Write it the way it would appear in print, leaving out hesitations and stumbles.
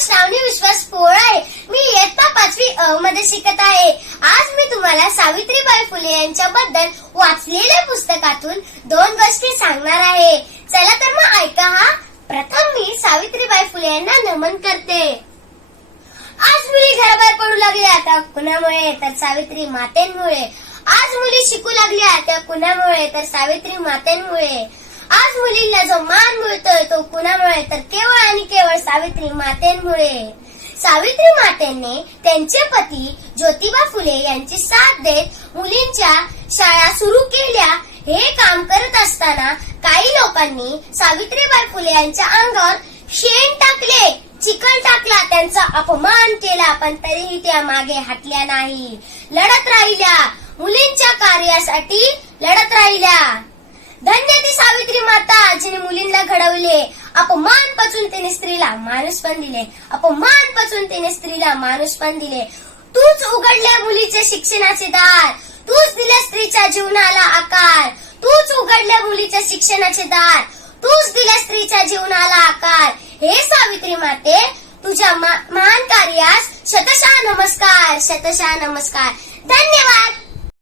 श्रावणी विश्वास पोळ आहे. मी इयत्ता 5वी अ मध्ये शिकत आहे. आज मी तुम्हाला सावित्रीबाई फुले यांच्याबद्दल वाचलेल्या पुस्तकातून 2 गोष्टी सांगणार आहे. चला तर मग ऐका हा. प्रथम मी सावित्रीबाई फुले यांना नमन करते. आज मुली घराबाहेर पडू लागल्या त्या कुणामुळे तर सावित्री मातेंमुळे. आज मुली शिकू लागल्या त्या कुणामुळे तर सावित्री मातेंमुळे. आज मुलींना जो मान मिळतोय तो कुणामुळे तर केवळ आणि केवळ सावित्री मातेंमुळे. सावित्री मातेंनी त्यांचे पती ज्योतिबा फुले यांची साथ देत मुलींच्या शाळा सुरू केल्या. हे काम करत असताना काही लोकांनी सावित्रीबाई फुले यांच्या अंगावर शेण टाकले, चिखल टाकला, त्यांचा अपमान केला, पण तरीही त्या मागे हटल्या नाही. लढत राहिल्या, मुलींच्या कार्यासाठी लढत राहिल्या. धन्य ती सावित्री माता जिने मुलींना घडवले. अपमान पचून तिने स्त्रीला माणूस पण दिले. अपमान पचून तिने स्त्रीला माणूस पण दिले. तूच उघडले मुलीचे शिक्षणाचे दार. तूच दिले स्त्रीच्या जीवनाला आकार. तूच उघडले मुलीच्या शिक्षणाचे दार. तूच दिले स्त्रीच्या जीवनाला आकार. हे सावित्री माते, तुझ्या महान कार्यास शतशः नमस्कार, शतशः नमस्कार. धन्यवाद.